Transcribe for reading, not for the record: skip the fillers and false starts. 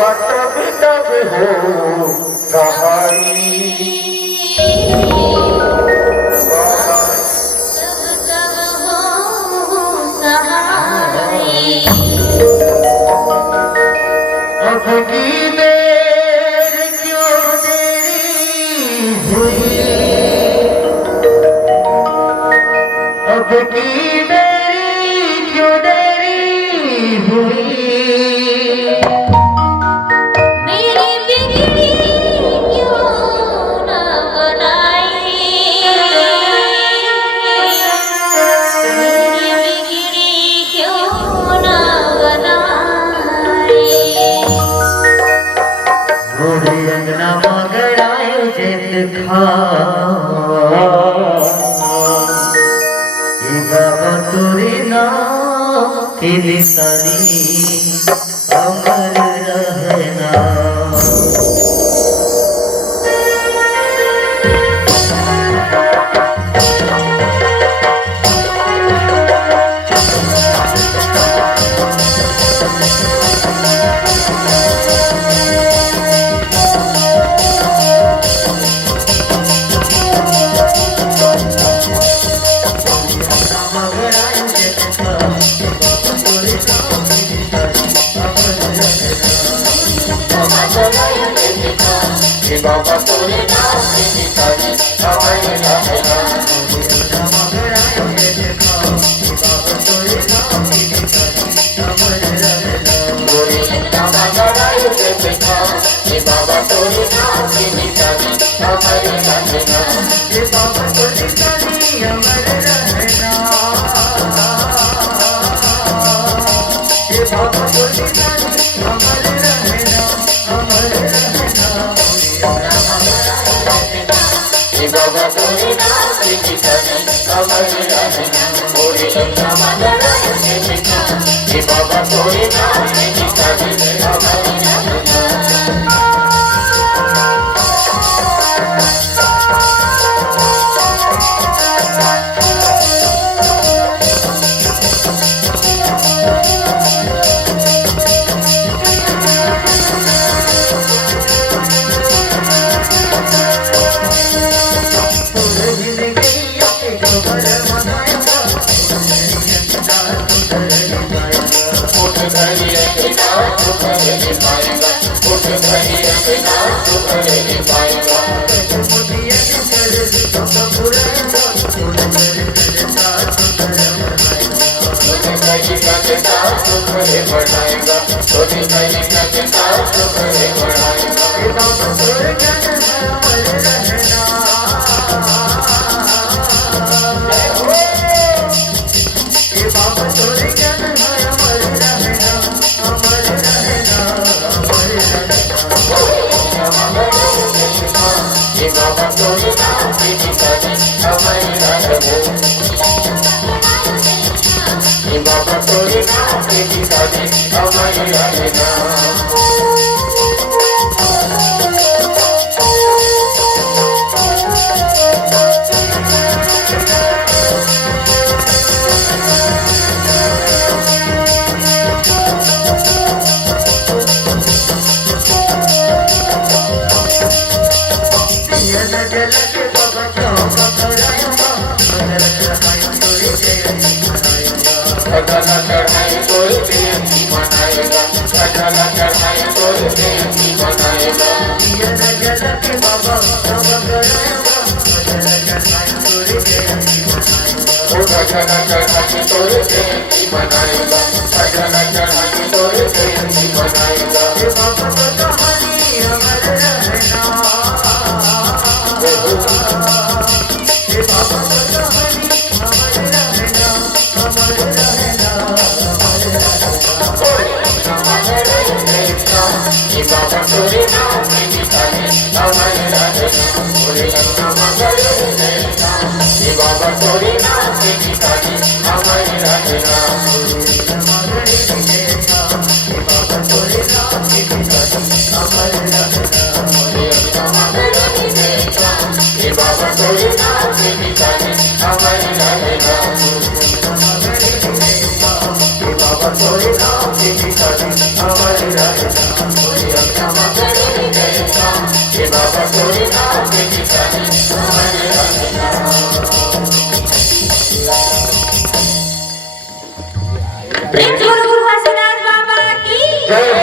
तब तब हो सहाई बाबा तब तब हो सहाई। अब की देर क्यों देरी हुई अब की देरी क्यों देरी हुई मेरी बिगड़ी क्यों न बनाई मेरी बिगड़ी क्यों न बनाई। गोरे अंगना मगड़ाए जित खा बाबा तोरे नाम के निशानी अमर रहना। बाबा तोरे नाम के निशानी अमर रहना। गोरे अंगना मगड़ाए जित खा बाबा तोरे नाम के निशानी अमर रहना। बाबा तोरे निशानी अमर रहना। बाबा तोरे निशानी अमर रहना अमर रहना। बाबा तोरे नाम के निशानी अमर रहना। गोरे अंगना मगड़ाए जित खा बाबा तोरे नाम के निशानी अमर रहना। बाबा तोरे नाम के निशानी अमर रहना। अगला चढ़ाई तोरे बेटी मनाएगा अगला चढ़ाई तोरे बेटी मनाएगा। जल के बाबा अगला चढ़ाई तोरे बेटी मनाएगा अगला चढ़ाई तोरे बेटी मनाएगा। बाबा तो कहानी अमर रहना। बाबा तो कहानी अमर रहना अमर रहना। बाबा तोरे नाम के निशानी अमर रहना। गोरे अंगना मगड़ाए जित खा बाबा तोरे नाम के निशानी अमर रहना। बाबा तोरे नाम के निशानी अमर रहना। गोरे अंगना मगड़ाए जित खा बाबा तोरे नाम के निशानी अमर रहना। बाबा तोरे नाम के निशानी अमर रहना। बाबा भोलेनाथ की निशानी हमारे अंगना। प्रेम से बोलो गुरु वासुदेव बाबा की जय।